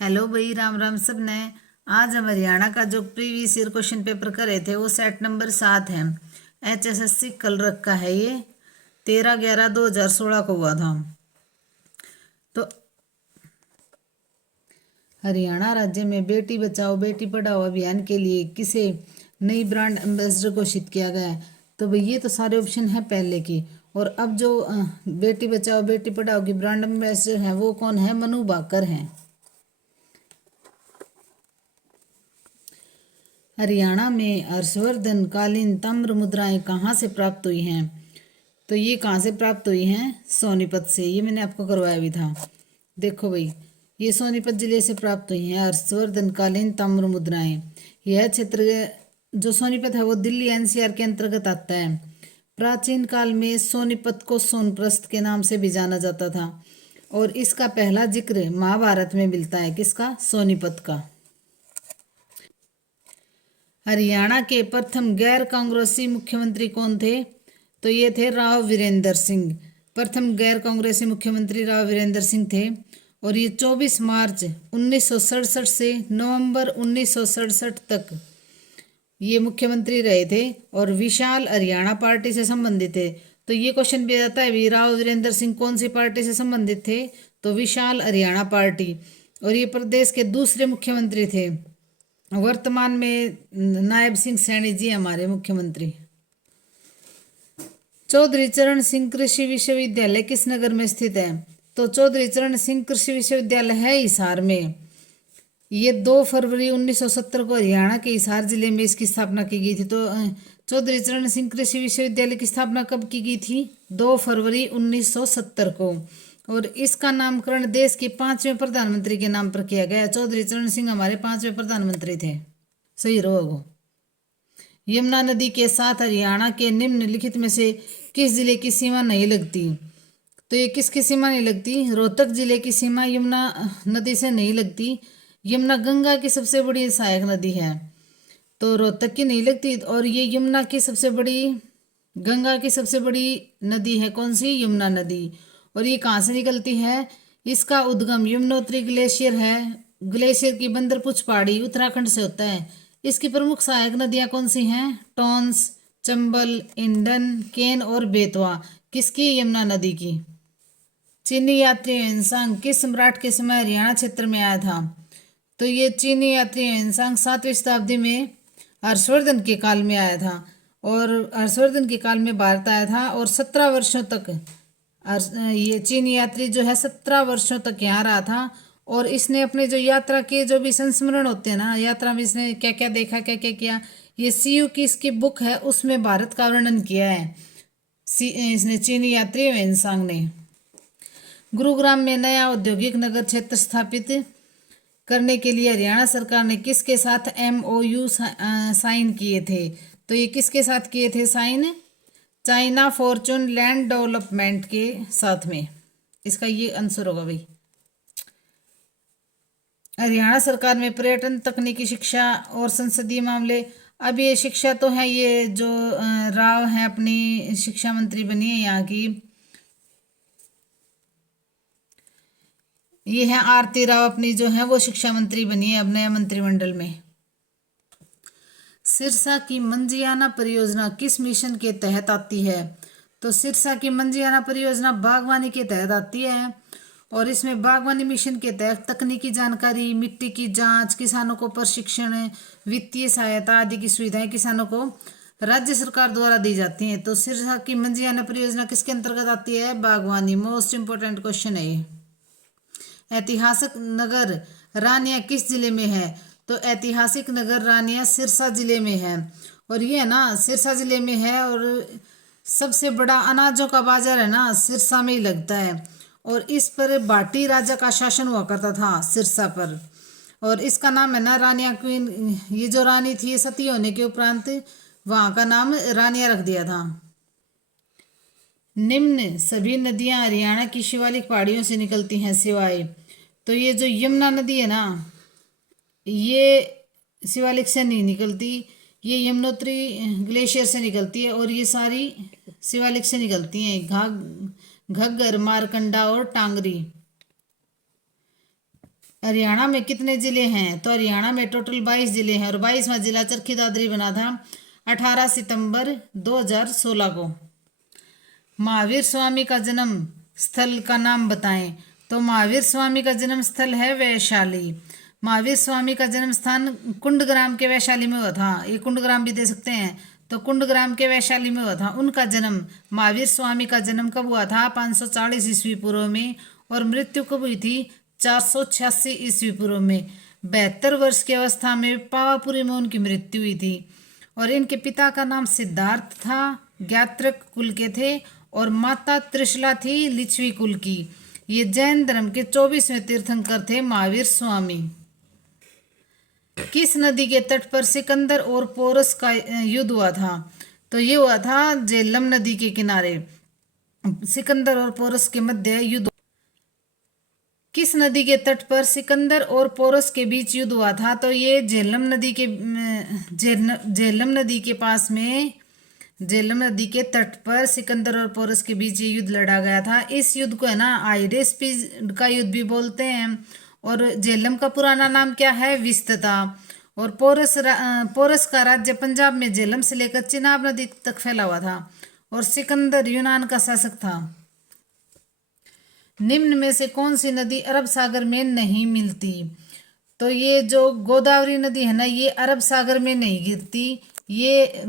Hello भाई, राम राम सब ने। आज हम हरियाणा का जो प्रीवियस ईयर क्वेश्चन पेपर करे थे वो सेट नंबर 7 है। HSSC कल रख का है। ये 13/11/2016 को हुआ था। तो हरियाणा राज्य में बेटी बचाओ बेटी पढ़ाओ अभियान के लिए किसे नई ब्रांड एम्बेसडर घोषित किया गया है। तो भाई ये तो सारे ऑप्शन है पहले की। और अब जो बेटी बचाओ बेटी पढ़ाओ की ब्रांड एम्बेसडर है वो कौन है? मनु भाकर हैं। हरियाणा में हर्षवर्धन कालीन ताम्र मुद्राएं कहाँ से प्राप्त हुई हैं? तो ये कहाँ से प्राप्त हुई हैं? सोनीपत से। ये मैंने आपको करवाया भी था। देखो भाई, ये सोनीपत जिले से प्राप्त हुई हैं हर्षवर्धन कालीन ताम्र मुद्राएं। यह क्षेत्र जो सोनीपत है वो दिल्ली NCR के अंतर्गत आता है। प्राचीन काल में सोनीपत को सोनप्रस्थ के नाम से भी जाना जाता था और इसका पहला जिक्र महाभारत में मिलता है। किसका? सोनीपत का। हरियाणा के प्रथम गैर कांग्रेसी मुख्यमंत्री कौन थे? तो ये थे राव वीरेंद्र सिंह। प्रथम गैर कांग्रेसी मुख्यमंत्री राव वीरेंद्र सिंह थे और ये 24 मार्च 1967 से नवंबर 1967 तक ये मुख्यमंत्री रहे थे और विशाल हरियाणा पार्टी से संबंधित थे। तो ये क्वेश्चन भी आता है भी राव वीरेंद्र सिंह कौन सी पार्टी से संबंधित थे? तो विशाल हरियाणा पार्टी। और ये प्रदेश के दूसरे मुख्यमंत्री थे। वर्तमान में नायब सिंह सैनी जी हमारे मुख्यमंत्री। चौधरी चरण सिंह कृषि विश्वविद्यालय किस नगर में स्थित है? तो चौधरी चरण सिंह कृषि विश्वविद्यालय है हिसार में। ये 2 फरवरी 1970 को हरियाणा के हिसार जिले में इसकी स्थापना की गई थी। तो चौधरी चरण सिंह कृषि विश्वविद्यालय की स्थापना कब की गई थी? 2 फरवरी 1970 को। और इसका नामकरण देश के 5वें प्रधानमंत्री के नाम पर किया गया। चौधरी चरण सिंह हमारे 5वें प्रधानमंत्री थे। सही रहोगे। यमुना नदी के साथ हरियाणा के निम्नलिखित में से किस जिले की सीमा नहीं लगती? तो ये किसकी सीमा नहीं लगती? रोहतक जिले की सीमा यमुना नदी से नहीं लगती। यमुना गंगा की सबसे बड़ी सहायक नदी है तो रोहतक की नहीं लगती। और ये यमुना की सबसे बड़ी गंगा की सबसे बड़ी नदी है कौन सी? यमुना नदी। और ये कहाँ से निकलती है? इसका उद्गम यमुनोत्री ग्लेशियर है। ग्लेशियर की बंदरपुछ पहाड़ी उत्तराखंड से होता है। इसकी प्रमुख सहायक नदियां कौन सी हैं? टोंस, चंबल, इंडन, केन और बेतवा। किसकी? यमुना नदी की। चीनी यात्री ह्वेनसांग किस सम्राट के समय हरियाणा क्षेत्र में आया था? तो ये चीनी यात्री ह्वेनसांग 7वीं शताब्दी में हर्षवर्धन के काल में आया था और हर्षवर्धन के काल में भारत आया था और 17 वर्षों तक ये चीनी यात्री जो है 17 वर्षों तक यहाँ रहा था। और इसने अपने जो यात्रा के जो भी संस्मरण होते हैं ना, यात्रा में इसने क्या क्या देखा क्या क्या किया, ये CU की इसकी बुक है उसमें भारत का वर्णन किया है इसने चीनी यात्री ह्वेनसांग ने। गुरुग्राम में नया औद्योगिक नगर क्षेत्र स्थापित करने के लिए हरियाणा सरकार ने किसके साथ MOU साइन किए थे? तो ये किसके साथ किए थे sign? China Fortune Land Development के साथ में। इसका ये आंसर होगा भाई। हरियाणा सरकार में पर्यटन, तकनीकी शिक्षा और संसदीय मामले। अब ये शिक्षा तो है, ये जो राव है अपनी शिक्षा मंत्री बनी है यहाँ की, ये है आरती राव अपनी जो है वो शिक्षा मंत्री बनी है अब नया मंत्रिमंडल में। सिरसा की मंजियाना परियोजना किस मिशन के तहत आती है? तो सिरसा की मंजियाना परियोजना बागवानी के तहत आती है और इसमें बागवानी मिशन के तहत तकनीकी जानकारी, मिट्टी की जांच, किसानों को प्रशिक्षण, वित्तीय सहायता आदि की सुविधाएं किसानों को राज्य सरकार द्वारा दी जाती हैं। तो सिरसा की मंजियाना परियोजना किसके अंतर्गत आती है? बागवानी। मोस्ट इंपोर्टेंट क्वेश्चन है ये। ऐतिहासिक नगर रानिया किस जिले में है? तो ऐतिहासिक नगर रानिया सिरसा जिले में है। और ये है ना सिरसा जिले में है और सबसे बड़ा अनाजों का बाजार है ना सिरसा में ही लगता है। और इस पर भाटी राजा का शासन हुआ करता था सिरसा पर। और इसका नाम है ना रानिया क्वीन। ये जो रानी थी ये सती होने के उपरांत वहां का नाम रानिया रख दिया था। निम्न सभी नदियां हरियाणा की शिवालिक पहाड़ियों से निकलती हैं सिवाय। तो ये जो यमुना नदी है ना ये शिवालिक से नहीं निकलती, ये यमुनोत्री ग्लेशियर से निकलती है और ये सारी शिवालिक से निकलती हैं। घग्गर, मारकंडा और टांगरी। हरियाणा में कितने जिले हैं? तो हरियाणा में टोटल 22 जिले हैं और 22वां जिला चरखी दादरी बना था 18 सितंबर 2016 को। महावीर स्वामी का जन्म स्थल का नाम बताएं। तो महावीर स्वामी का जन्म स्थल है वैशाली। महावीर स्वामी का जन्म स्थान कुंडग्राम के वैशाली में हुआ था। ये कुंडग्राम भी दे सकते हैं। तो कुंडग्राम के वैशाली में हुआ था उनका जन्म। महावीर स्वामी का जन्म कब हुआ था? 540 ईस्वी पूर्व में। और मृत्यु कब हुई थी? 486 ईस्वी पूर्व में। 72 वर्ष की अवस्था में पावापुरी में उनकी मृत्यु हुई थी। और इनके पिता का नाम सिद्धार्थ था, ज्ञात्रक कुल के थे, और माता त्रिशला थी, लिच्छवी कुल की। ये जैन धर्म के 24वें तीर्थंकर थे महावीर स्वामी। किस नदी के तट पर सिकंदर और पोरस का युद्ध हुआ था? तो ये हुआ था झेलम नदी के किनारे। सिकंदर और पोरस के मध्य युद्ध। किस नदी के तट पर सिकंदर और पोरस के बीच युद्ध हुआ था? तो ये झेलम नदी के झेलम नदी के पास में, झेलम नदी के तट पर सिकंदर और पोरस के बीच ये युद्ध लड़ा गया था। इस युद्ध को है ना आइडेस्पीज का युद्ध भी बोलते हैं। और झेलम का पुराना नाम क्या है? विस्तता। और पोरस का राज्य पंजाब में झेलम से लेकर चिनाब नदी तक फैला हुआ था। और सिकंदर यूनान का शासक था। निम्न में से कौन सी नदी अरब सागर में नहीं मिलती? तो ये जो गोदावरी नदी है ना, ये अरब सागर में नहीं गिरती। ये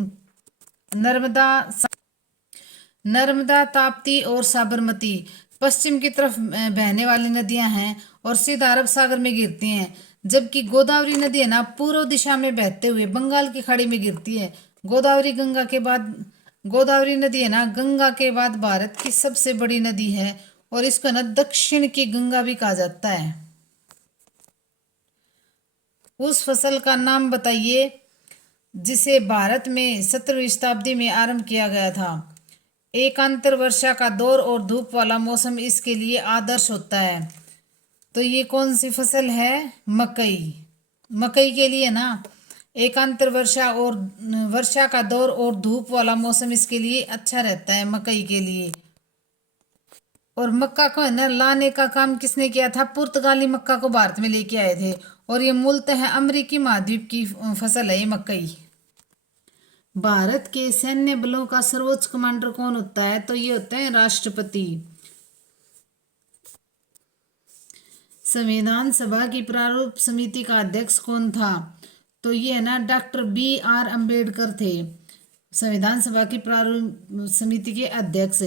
नर्मदा, ताप्ती और साबरमती पश्चिम की तरफ बहने वाली नदियां हैं और सीधा अरब सागर में गिरती हैं। जबकि गोदावरी नदी है ना, पूर्व दिशा में बहते हुए बंगाल की खाड़ी में गिरती है। गोदावरी नदी है ना, गंगा के बाद भारत की सबसे बड़ी नदी है और इसको ना दक्षिण की गंगा भी कहा जाता है। उस फसल का नाम बताइए जिसे भारत में 17वीं शताब्दी में आरंभ किया गया था। एकांतर वर्षा का दौर और धूप वाला मौसम इसके लिए आदर्श होता है। तो ये कौन सी फसल है? मकई। मकई के लिए ना एकांतर वर्षा का दौर और धूप वाला मौसम इसके लिए अच्छा रहता है, मकई के लिए। और मक्का को है ना लाने का काम किसने किया था? पुर्तगाली मक्का को भारत में लेके आए थे और ये मूलतः अमेरिकी महाद्वीप की फसल है ये मकई। भारत के सैन्य बलों का सर्वोच्च कमांडर कौन होता है? तो ये होते हैं राष्ट्रपति। संविधान सभा की प्रारूप समिति का अध्यक्ष कौन था? तो ये है ना डॉक्टर BR अम्बेडकर थे, संविधान सभा की प्रारूप समिति के अध्यक्ष।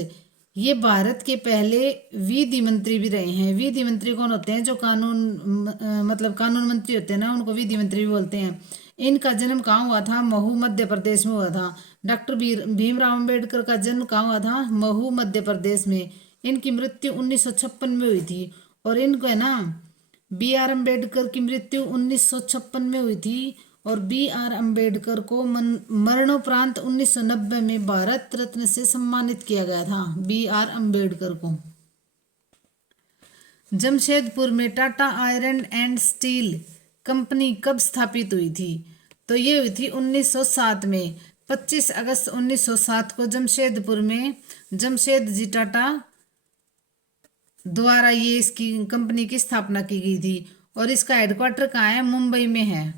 ये भारत के पहले विधि मंत्री भी रहे हैं। विधि मंत्री कौन होते हैं? जो कानून मंत्री होते हैं ना, उनको विधि मंत्री भी बोलते हैं। इनका जन्म कहाँ हुआ था? महू मध्य प्रदेश में हुआ था। डॉक्टर भीमराव अम्बेडकर का जन्म कहाँ हुआ था? महू मध्य प्रदेश में। इनकी मृत्यु 1956 में हुई थी। और इनको है ना BR अम्बेडकर की मृत्यु 1956 में हुई थी और BR अम्बेडकर को मरणोपरांत 1990 में भारत रत्न से सम्मानित किया गया था। BR अम्बेडकर को। जमशेदपुर में Tata iron and steel company कब स्थापित हुई थी? तो ये हुई थी 1907 में। 25 अगस्त 1907 को जमशेदपुर में जमशेद जी टाटा द्वारा ये इसकी कंपनी की स्थापना की गई थी। और इसका हेडक्वार्टर कहाँ है? मुंबई में है।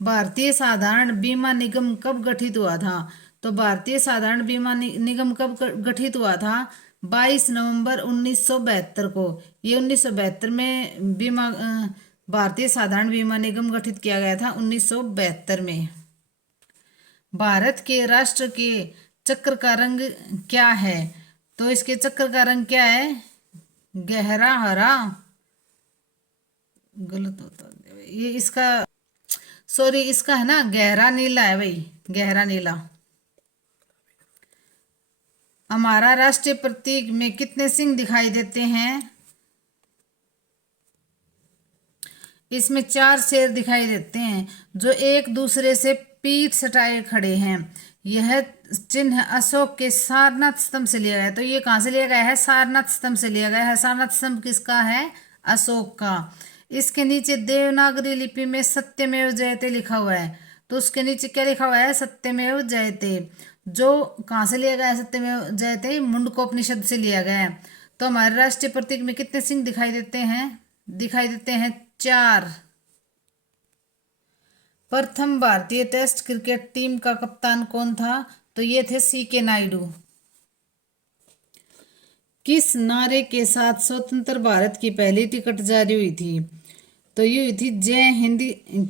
भारतीय साधारण बीमा निगम कब गठित हुआ था? तो भारतीय साधारण बीमा निगम कब गठित हुआ था? 22 नवंबर 1972 को। ये 1972 में भारतीय साधारण बीमा निगम गठित किया गया था 1972 में। भारत के राष्ट्र के चक्र का रंग क्या है? तो इसके चक्र का रंग क्या है? गहरा हरा, गलत होता है ये, इसका है ना गहरा नीला है भाई, गहरा नीला। हमारा राष्ट्रीय प्रतीक में कितने सिंह दिखाई देते हैं? इसमें 4 शेर दिखाई देते हैं जो एक दूसरे से पीठ सटाए खड़े हैं। यह चिन्ह अशोक के सारनाथ स्तंभ से लिया गया है। तो ये कहाँ से लिया गया है? सारनाथ स्तंभ से लिया गया है। सारनाथ स्तंभ किसका है? अशोक का। इसके नीचे देवनागरी लिपि में सत्यमेव जयते लिखा हुआ है। तो उसके नीचे क्या लिखा हुआ है? सत्यमेव जयते। जो कहाँ से लिया गया है? सत्यमेव जयते मुंडकोपनिषद से लिया गया है। तो हमारे राष्ट्रीय प्रतीक में कितने सिंह दिखाई देते हैं? दिखाई देते हैं 4। प्रथम भारतीय टेस्ट क्रिकेट टीम का कप्तान कौन था? तो ये थे CK नायडू। किस नारे के साथ स्वतंत्र भारत की पहली टिकट जारी हुई थी? तो ये हुई थी जय हिंद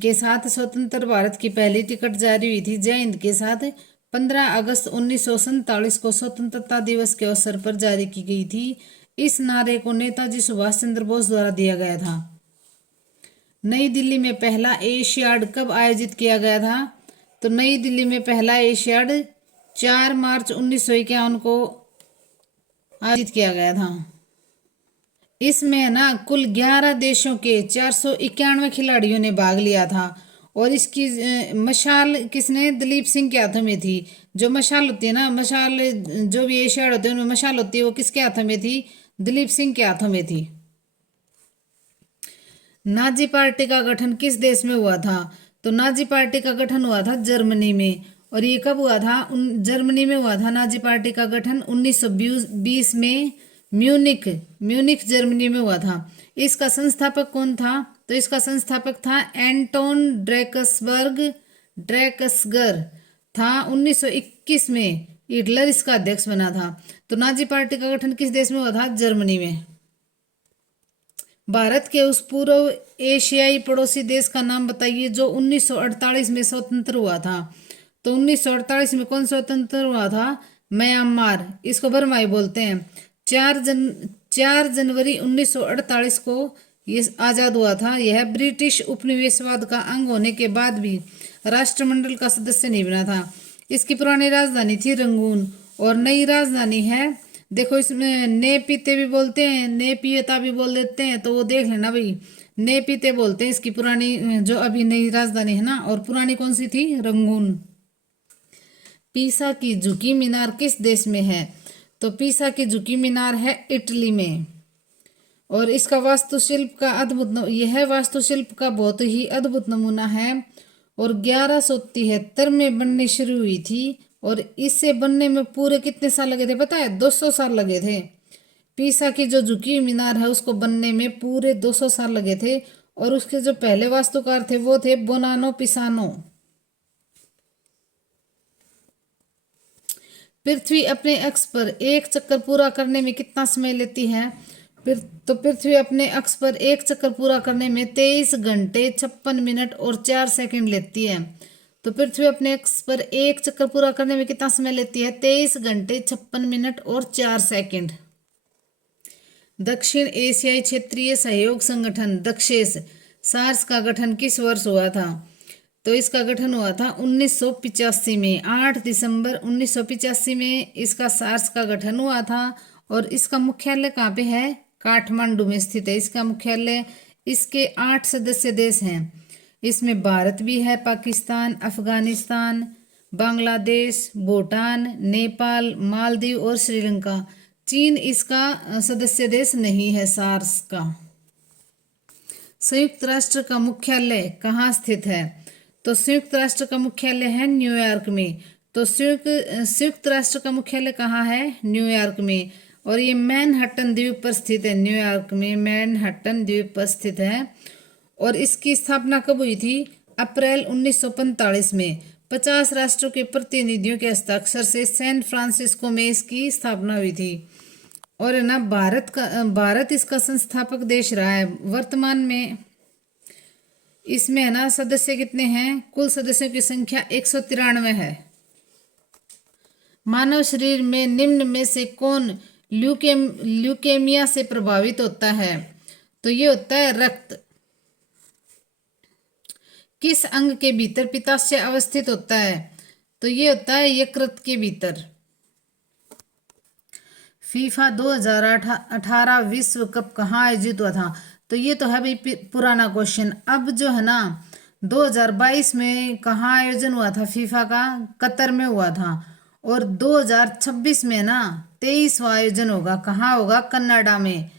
के साथ स्वतंत्र भारत की पहली टिकट जारी हुई थी जय हिंद के साथ 15 अगस्त 1947 को स्वतंत्रता दिवस के अवसर पर जारी की गई थी। इस नारे को नेताजी सुभाष चंद्र बोस द्वारा दिया गया था। नई दिल्ली में पहला एशियाड कब आयोजित किया गया था? तो नई दिल्ली में पहला एशियाड 4 मार्च 1951 को आयोजित किया गया था। इसमें ना कुल 11 देशों के 491 खिलाड़ियों ने भाग लिया था और इसकी मशाल किसने? दलीप सिंह के हाथों में थी। जो मशाल होती है ना, मशाल जो भी एशियाड होते हैं उनमें मशाल होती है, वो किसके हाथों में थी? दलीप सिंह के हाथों में थी। नाजी पार्टी का गठन किस देश में हुआ था? तो नाजी पार्टी का गठन हुआ था जर्मनी में। और ये कब हुआ था? जर्मनी में हुआ था नाजी पार्टी का गठन 1920 में म्यूनिख जर्मनी में हुआ था। इसका संस्थापक कौन था? तो इसका संस्थापक था एंटोन ड्रेकसगर था। 1921 में हिटलर इसका अध्यक्ष बना था। तो नाजी पार्टी का गठन किस देश में हुआ था? जर्मनी में। भारत के उस पूर्व एशियाई पड़ोसी देश का नाम बताइए जो 1948 में स्वतंत्र हुआ था। तो 1948 में कौन स्वतंत्र हुआ था? म्यांमार। इसको बर्माई बोलते हैं। 4 जनवरी 1948 को ये आज़ाद हुआ था। यह ब्रिटिश उपनिवेशवाद का अंग होने के बाद भी राष्ट्रमंडल का सदस्य नहीं बना था। इसकी पुरानी राजधानी थी रंगून और नई राजधानी है, देखो इसमें नेपीते भी बोलते हैं, नेपियता भी बोल देते हैं, तो वो देख लेना भाई। नेपीते बोलते हैं इसकी पुरानी, जो अभी नई राजधानी है ना, और पुरानी कौन सी थी? रंगून। पीसा की झुकी मीनार किस देश में है? तो पीसा की झुकी मीनार है इटली में। और इसका वास्तुशिल्प का यह वास्तुशिल्प का बहुत ही अद्भुत नमूना है और 1173 में बननी शुरू हुई थी और इसे बनने में पूरे कितने साल लगे थे पता है? 200 साल लगे थे। पीसा की जो झुकी मीनार है उसको बनने में पूरे 200 साल लगे थे और उसके जो पहले वास्तुकार थे वो थे बोनानो पिसानो। पृथ्वी अपने अक्ष पर एक चक्कर पूरा करने में कितना समय लेती है? तो पृथ्वी अपने अक्ष पर एक चक्कर पूरा करने में 23 घंटे 56 मिनट और 4 सेकंड लेती है। तो पृथ्वी अपने अक्ष पर एक चक्कर पूरा करने में कितना समय लेती है? 23 घंटे 56 मिनट और 4 सेकंड। दक्षिण एशियाई क्षेत्रीय सहयोग संगठन दक्षेस सार्स का गठन किस वर्ष हुआ था? तो इसका गठन हुआ था 1985 में। 8 दिसंबर 1985 में इसका सार्स का गठन हुआ था और इसका मुख्यालय कहाँ पे है? काठमांडू में स्थित है इसका मुख्यालय। इसके 8 सदस्य देश हैं। इसमें भारत भी है, पाकिस्तान, अफगानिस्तान, बांग्लादेश, भूटान, नेपाल, मालदीव और श्रीलंका। चीन इसका सदस्य देश नहीं है सार्स का। संयुक्त राष्ट्र का मुख्यालय कहाँ स्थित है? तो संयुक्त राष्ट्र का मुख्यालय है न्यूयॉर्क में। तो संयुक्त राष्ट्र का मुख्यालय कहाँ है? न्यूयॉर्क में। और ये मैनहट्टन द्वीप पर स्थित है। न्यूयॉर्क में मैनहट्टन द्वीप पर स्थित है। और इसकी स्थापना कब हुई थी? अप्रैल 1945 में। 50 राष्ट्रों के प्रतिनिधियों के हस्ताक्षर से सैन फ्रांसिस्को में इसकी स्थापना हुई थी। और है ना भारत इसका संस्थापक देश रहा है। वर्तमान में इसमें है ना सदस्य कितने हैं? कुल सदस्यों की संख्या 193 है। मानव शरीर में निम्न में से कौन ल्यूकेमिया से प्रभावित होता है? तो ये होता है रक्त। किस अंग के भीतर पित्ताशय अवस्थित होता है? तो ये होता है यकृत के भीतर। फीफा 2018 विश्व कप कहाँ आयोजित हुआ था? तो ये तो है भाई पुराना क्वेश्चन। अब जो है ना 2022 में कहाँ आयोजन हुआ था फीफा का? कतर में हुआ था। और 2026 में ना 23वां आयोजन होगा। कहाँ होगा? कनाडा में,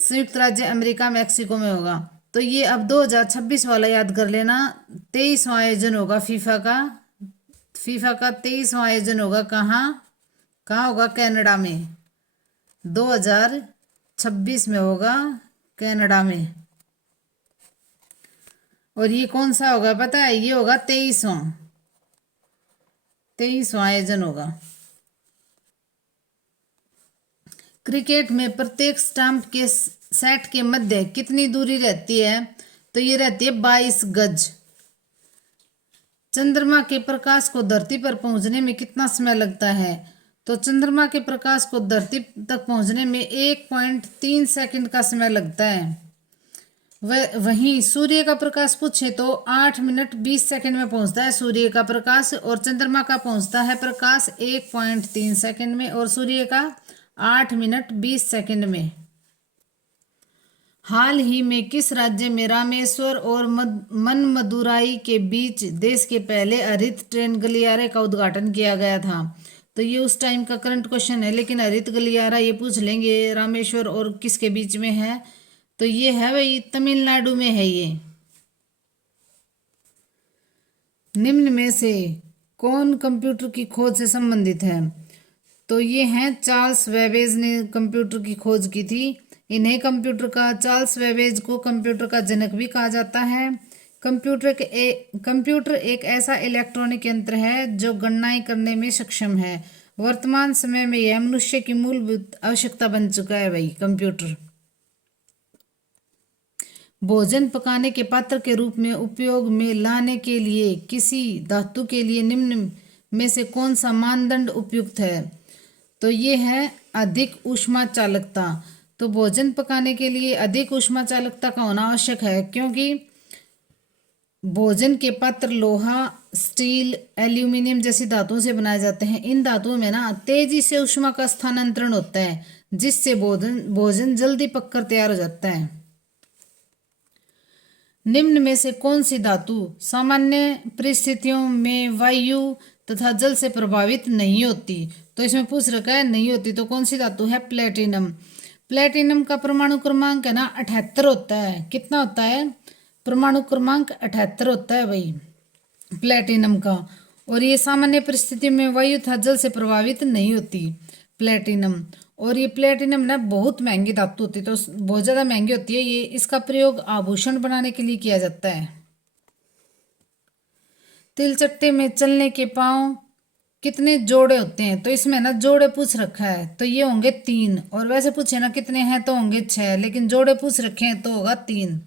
संयुक्त राज्य अमेरिका, मैक्सिको में होगा। तो ये अब 2026 वाला याद कर लेना। 23वां आयोजन होगा फीफा का 23वां आयोजन होगा। कहाँ होगा? कनाडा में। 2026 में होगा कनाडा में। और ये कौन सा होगा पता है? ये होगा 23वां आयोजन होगा। क्रिकेट में प्रत्येक स्टंप के सेट के मध्य कितनी दूरी रहती है? तो ये रहती है 22 गज। चंद्रमा के प्रकाश को धरती पर पहुंचने में कितना समय लगता है? तो चंद्रमा के प्रकाश को धरती तक पहुंचने में 1.3 सेकंड का समय लगता है। वहीं सूर्य का प्रकाश पूछे तो 8 मिनट 20 सेकंड में पहुंचता है सूर्य का प्रकाश, और चंद्रमा का पहुंचता है प्रकाश 1.3 सेकंड में, और सूर्य का 8 मिनट 20 सेकंड में। हाल ही में किस राज्य में रामेश्वर और मनमदुराई के बीच देश के पहले हरित ट्रेन गलियारे का उद्घाटन किया गया था? तो ये उस टाइम का करंट क्वेश्चन है, लेकिन हरित गलियारा ये पूछ लेंगे रामेश्वर और किसके बीच में है? तो ये है भाई तमिलनाडु में है ये। निम्न में से कौन कंप्यूटर की खोज से संबंधित है? तो ये हैं चार्ल्स बेबेज ने कंप्यूटर की खोज की थी। इन्हें चार्ल्स बेबेज को कंप्यूटर का जनक भी कहा जाता है। कंप्यूटर एक ऐसा इलेक्ट्रॉनिक यंत्र है जो गणनाएं करने में सक्षम है। वर्तमान समय में यह मनुष्य की मूलभूत आवश्यकता बन चुका है भाई कंप्यूटर। भोजन पकाने के पात्र के रूप में उपयोग में लाने के लिए किसी धातु के लिए निम्न में से कौन सा मानदंड उपयुक्त है? तो ये है अधिक ऊष्मा चालकता। तो भोजन पकाने के लिए अधिक ऊष्मा चालकता का होना आवश्यक है, क्योंकि भोजन के पात्र लोहा, स्टील, एल्यूमिनियम जैसी धातुओं से बनाए जाते हैं। इन धातुओं में ना तेजी से ऊष्मा का स्थानांतरण होता है, जिससे भोजन जल्दी पककर तैयार हो जाता है। निम्न में से कौन सी धातु सामान्य परिस्थितियों में वायु तथा जल से प्रभावित नहीं होती? तो इसमें पूछ रखा है नहीं होती, तो कौन सी धातु है? प्लेटिनम। प्लेटिनम का परमाणु क्रमांक है ना 78 होता है। कितना होता है? परमाणु क्रमांक 78 होता है भाई प्लेटिनम का। और ये सामान्य परिस्थिति में वायु तथा जल से प्रभावित नहीं होती प्लेटिनम। और ये प्लेटिनम ना बहुत महंगी धातु होती है, तो बहुत ज़्यादा महंगी होती है ये। इसका प्रयोग आभूषण बनाने के लिए किया जाता है। तिलचट्टे में चलने के पांव कितने जोड़े होते हैं? तो इसमें ना जोड़े पूछ रखा है, तो ये होंगे 3। और वैसे पूछे ना कितने हैं तो होंगे 6, लेकिन जोड़े पूछ रखे हैं तो होगा 3।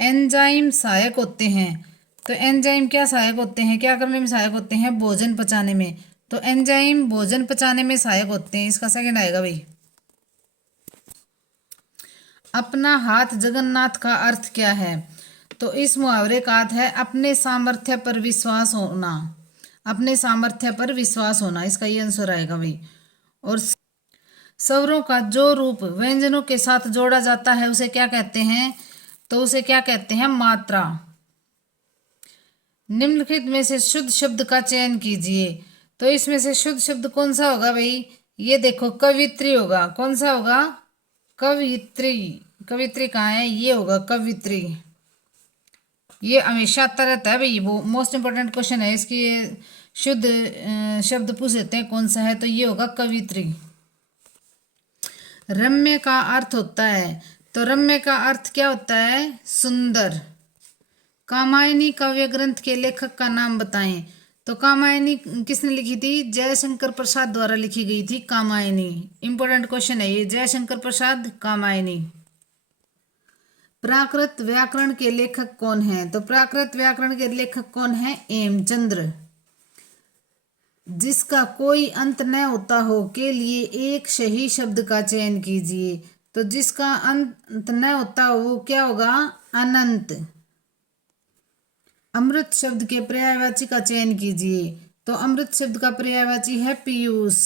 एंजाइम सहायक होते हैं। तो एंजाइम क्या सहायक होते हैं? क्या करने में सहायक होते हैं? भोजन पचाने में। तो एंजाइम भोजन पचाने में सहायक होते हैं। इसका सेकंड आएगा भाई। अपना हाथ जगन्नाथ का अर्थ क्या है? तो इस मुहावरे का अर्थ है अपने सामर्थ्य पर विश्वास होना। अपने सामर्थ्य पर विश्वास होना, इसका ये आंसर आएगा भाई। और स्वरों का जो रूप व्यंजनों के साथ जोड़ा जाता है उसे क्या कहते हैं? तो उसे क्या कहते हैं? मात्रा। निम्नलिखित में से शुद्ध शब्द का चयन कीजिए। तो इसमें से शुद्ध शब्द कौन सा होगा भाई? ये देखो कवित्री होगा। कौन सा होगा? कवित्री। कवित्री कहाँ है? ये होगा कवित्री। ये हमेशा आता रहता है भाई, वो मोस्ट इंपोर्टेंट क्वेश्चन है। इसकी शुद्ध शब्द पूछ लेते हैं कौन सा है, तो ये होगा कवित्री। रम्य का अर्थ होता है, तो रम्य का अर्थ क्या होता है? सुंदर। कामायनी काव्य ग्रंथ के लेखक का नाम बताएं। तो कामायनी किसने लिखी थी? जयशंकर प्रसाद द्वारा लिखी गई थी कामायनी। इंपॉर्टेंट क्वेश्चन है ये, जयशंकर प्रसाद कामायनी। प्राकृत व्याकरण के लेखक कौन हैं? तो प्राकृत व्याकरण के लेखक कौन हैं? हेमचंद्र। जिसका कोई अंत न होता हो के लिए एक सही शब्द का चयन कीजिए। तो जिसका अंत न होता हो वो क्या होगा? अनंत। अमृत शब्द के पर्यायवाची का चयन कीजिए। तो अमृत शब्द का पर्यायवाची है पीयूष।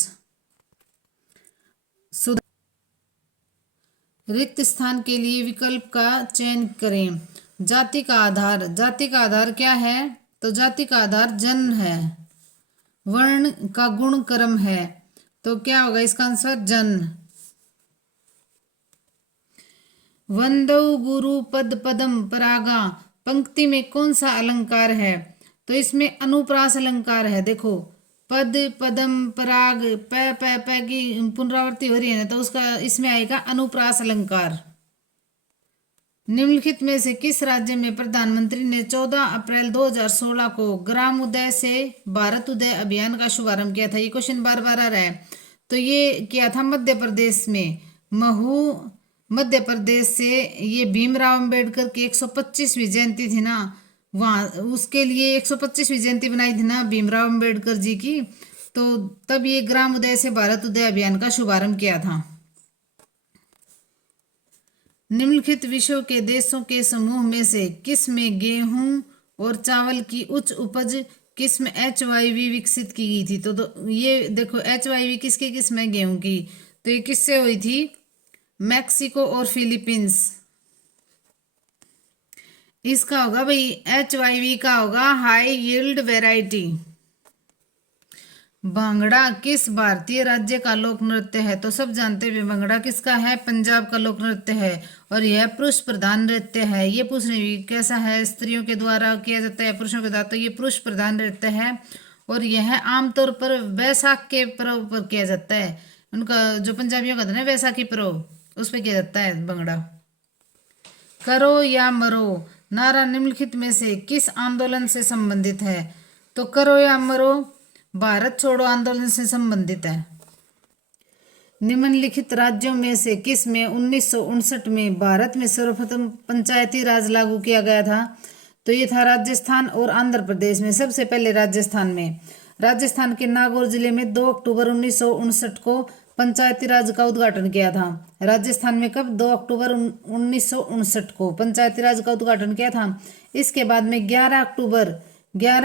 रिक्त स्थान के लिए विकल्प का चयन करें। जाति का आधार। जाति का आधार क्या है? तो जाति का आधार जन्म है। वर्ण का गुण कर्म है, तो क्या होगा इसका आंसर? जन्म। वंदौ गुरु पद पदम परागा पंक्ति में कौन सा अलंकार है? तो इसमें अनुप्रास अलंकार है। देखो पद पदम पराग प की पुनरावृत्ति हो रही है ना, तो उसका इसमें आएगा अनुप्रास अलंकार। निम्नलिखित में से किस राज्य में प्रधानमंत्री ने 14 अप्रैल 2016 को ग्राम उदय से भारत उदय अभियान का शुभारंभ किया था? ये क्वेश्चन बार बार आ रहा है। तो ये किया था मध्य प्रदेश में, महू मध्य प्रदेश से। ये भीमराव अंबेडकर की 125वीं जयंती थी ना, वहाँ उसके लिए 125वीं जयंती बनाई थी ना भीमराव अंबेडकर जी की, तो तब ये ग्राम उदय से भारत उदय अभियान का शुभारंभ किया था। निम्नलिखित विश्व के देशों के समूह में से किस में गेहूं और चावल की उच्च उपज किस्म HYV विकसित की गई थी? तो ये देखो HYV किसकी किस्म है? गेहूं की। तो ये किससे हुई थी? मैक्सिको और फिलीपींस। इसका होगा भाई HYV का होगा हाई यील्ड वेराइटी। भांगड़ा किस भारतीय राज्य का लोक नृत्य है? तो सब जानते हैं भांगड़ा किसका है? पंजाब का लोक नृत्य है और यह पुरुष प्रधान नृत्य है। ये पूछ रही कैसा है? स्त्रियों के द्वारा किया जाता है पुरुषों के द्वारा? तो ये पुरुष प्रधान नृत्य है और यह आमतौर पर वैसाख के पर्व पर किया जाता है। उनका जो पंजाबियों का था ना वैसाखी पर्व, उस पर किया जाता है भांगड़ा। करो या मरो नारा निम्नलिखित में से किस आंदोलन से संबंधित है? तो करो या मरो भारत छोड़ो आंदोलन से संबंधित है। निम्नलिखित राज्यों में से किस में 1959 में भारत में सर्वप्रथम पंचायती राज लागू किया गया था? तो ये था राजस्थान और आंध्र प्रदेश में। सबसे पहले राजस्थान में, राजस्थान के नागौर जिले में 2 अक्टूबर 1959 को पंचायती राज का उद्घाटन किया था। राजस्थान में कब? 2 अक्टूबर 1959 को पंचायती राज का उद्घाटन किया था। इसके बाद में 11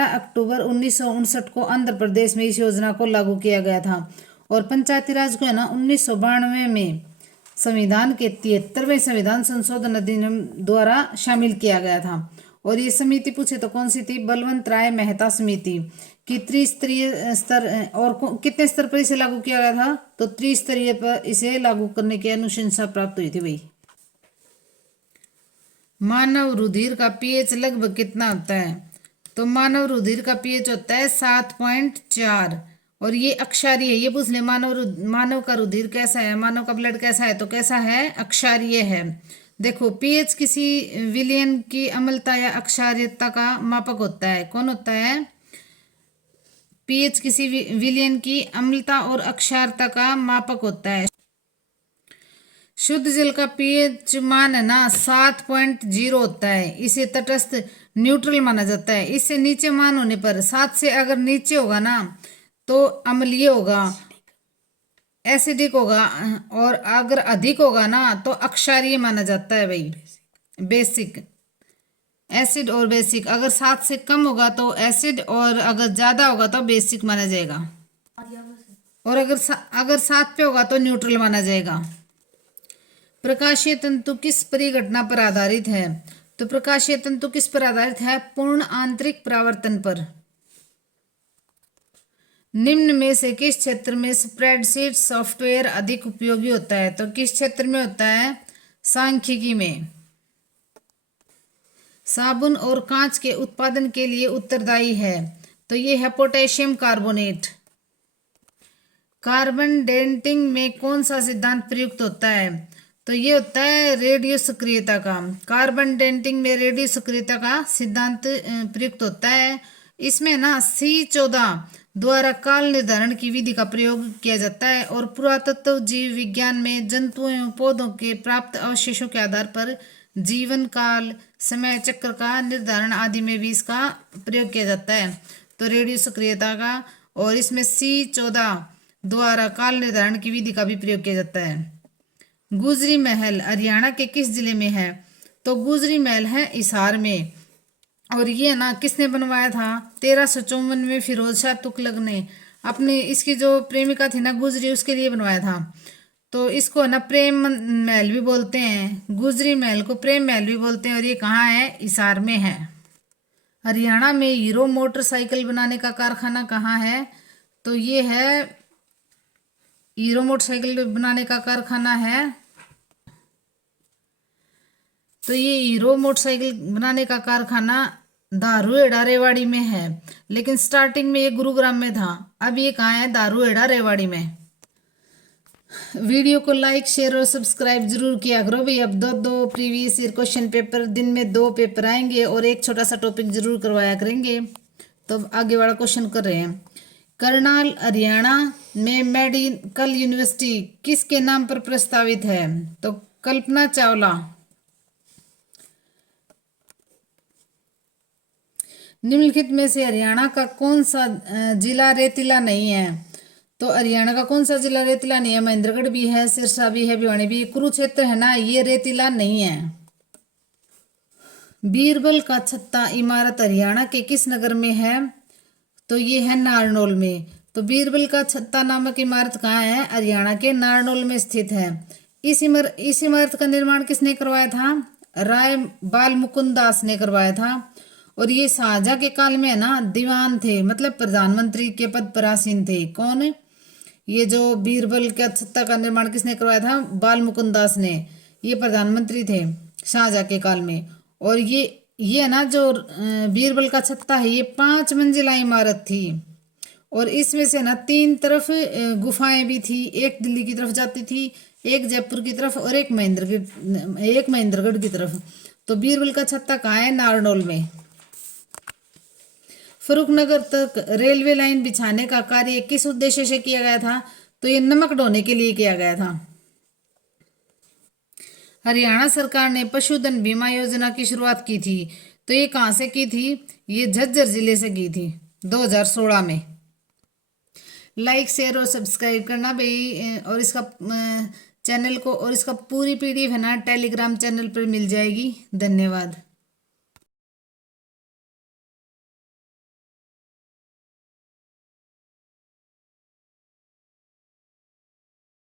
अक्टूबर 1959 को आंध्र प्रदेश में इस योजना को लागू किया गया था। और पंचायती राज को है ना 1992 में संविधान के 73वें संविधान संशोधन अधिनियम द्वारा शामिल किया गया था। और ये समिति पूछे तो कौन सी थी? बलवंत राय मेहता समिति की त्रिस्तरीय स्तर। और कितने स्तर पर इसे लागू किया गया था? तो त्रिस्तरीय पर इसे लागू करने की अनुशंसा प्राप्त हुई थी भाई। मानव रुधिर का पीएच लगभग कितना होता है? तो मानव रुधिर का पीएच होता है 7.4 और ये अक्षारीय है। ये पूछ ले मानव का रुधिर कैसा है, मानव का ब्लड कैसा है? तो कैसा है? अक्षारीय है। देखो पीएच किसी विलयन की अम्लता या अक्षारीयता का मापक होता है। कौन होता है? पीएच किसी विलयन की अम्लता और अक्षारता का मापक होता है। शुद्ध जल का पीएच मान है ना 7.0 होता है। इसे तटस्थ न्यूट्रल माना जाता है। इससे नीचे मान होने पर 7 से अगर नीचे होगा ना तो अम्लीय होगा, एसिडिक होगा, और अगर अधिक होगा ना तो अक्षारीय माना जाता है भाई, बेसिक। एसिड और बेसिक, अगर 7 से कम होगा तो एसिड और अगर ज्यादा होगा तो बेसिक माना जाएगा। और अगर 7 पे होगा तो न्यूट्रल माना जाएगा। प्रकाशीय तंतु किस परिघटना पर आधारित है? तो प्रकाशीय तंतु किस पर आधारित है? पूर्ण आंतरिक परावर्तन पर। निम्न में से किस क्षेत्र में स्प्रेडशीट सॉफ्टवेयर अधिक उपयोगी होता है? तो किस क्षेत्र में होता है? सांख्यिकी में। साबुन और कांच के उत्पादन के लिए उत्तरदायी है? तो ये है पोटेशियम कार्बोनेट। कार्बन डेटिंग में कौन सा सिद्धांत प्रयुक्त होता है? तो ये होता है रेडियो सक्रियता का। कार्बन डेटिंग में रेडियो सक्रियता का सिद्धांत प्रयुक्त होता है। इसमें ना C14 द्वारा काल निर्धारण की विधि का प्रयोग किया जाता है और पुरातत्व जीव विज्ञान में जंतुओं एवं पौधों के प्राप्त अवशेषों के आधार पर जीवन काल, समय चक्र का निर्धारण आदि में भी इसका प्रयोग किया जाता है। तो रेडियो सक्रियता का, और इसमें C14 द्वारा काल निर्धारण की विधि का भी प्रयोग किया जाता है। गुजरी महल हरियाणा के किस जिले में है? तो गुजरी महल है हिसार में। और ये ना किसने बनवाया था? 1354 में फिरोज शाह तुगलक ने अपने इसकी जो प्रेमिका थी ना गुजरी, उसके लिए बनवाया था। तो इसको ना प्रेम महल भी बोलते हैं, गुजरी महल को प्रेम महल भी बोलते हैं। और ये कहाँ है? हिसार में है। हरियाणा में हीरो मोटरसाइकिल बनाने का कारखाना कहाँ है? तो ये है हीरो मोटरसाइकिल बनाने का कारखाना है। तो ये हीरो मोटरसाइकिल बनाने का कारखाना दारूहेड़ा रेवाड़ी में है, लेकिन स्टार्टिंग में ये गुरुग्राम में था। अब ये कहाँ है? दारूहेड़ा रेवाड़ी में। वीडियो को लाइक शेयर और सब्सक्राइब जरूर किया करो भाई। अब दो प्रीवियस ईयर क्वेश्चन पेपर, दिन में 2 पेपर आएंगे और एक छोटा सा टॉपिक जरूर करवाया करेंगे। तो अब आगे वाला क्वेश्चन कर रहे हैं। करनाल हरियाणा में मेडिकल यूनिवर्सिटी किसके नाम पर प्रस्तावित है? तो कल्पना चावला। निम्नलिखित में से हरियाणा का कौन सा जिला रेतीला नहीं है? तो हरियाणा का कौन सा जिला रेतीला नहीं है? महेंद्रगढ़ भी है, सिरसा भी है, भिवानी भी। कुरुक्षेत्र है ना, ये रेतीला नहीं है। बीरबल का छत्ता इमारत हरियाणा के किस नगर में है? तो ये है नारनौल में। तो बीरबल का छत्ता नामक इमारत कहाँ है? हरियाणा के नारनौल में स्थित है। इस इमारत का निर्माण किसने करवाया था? राय बाल मुकुंद दास ने करवाया था। और ये शाहजहां के काल में है ना दीवान थे, मतलब प्रधानमंत्री के पद पर आसीन थे। कौन? ये जो बीरबल का छत्ता का निर्माण किसने करवाया था? बाल मुकुंद दास ने। ये प्रधानमंत्री थे शाहजहां के काल में। और ये है ना जो बीरबल का छत्ता है, ये 5 मंजिला इमारत थी। और इसमें से ना 3 तरफ गुफाएं भी थी। एक दिल्ली की तरफ जाती थी, एक जयपुर की तरफ और एक महेंद्रगढ़ की तरफ। तो बीरबल का छत्ता कहाँ है? नारनौल में। फरुखनगर तक रेलवे लाइन बिछाने का कार्य किस उद्देश्य से किया गया था? तो ये नमक ढोने के लिए किया गया था। हरियाणा सरकार ने पशुधन बीमा योजना की शुरुआत की थी। तो ये कहाँ से की थी? ये झज्जर जिले से की थी 2016 में। लाइक शेयर और सब्सक्राइब करना भाई। और इसका चैनल को, और इसका पूरी PDF है ना टेलीग्राम चैनल पर मिल जाएगी। धन्यवाद।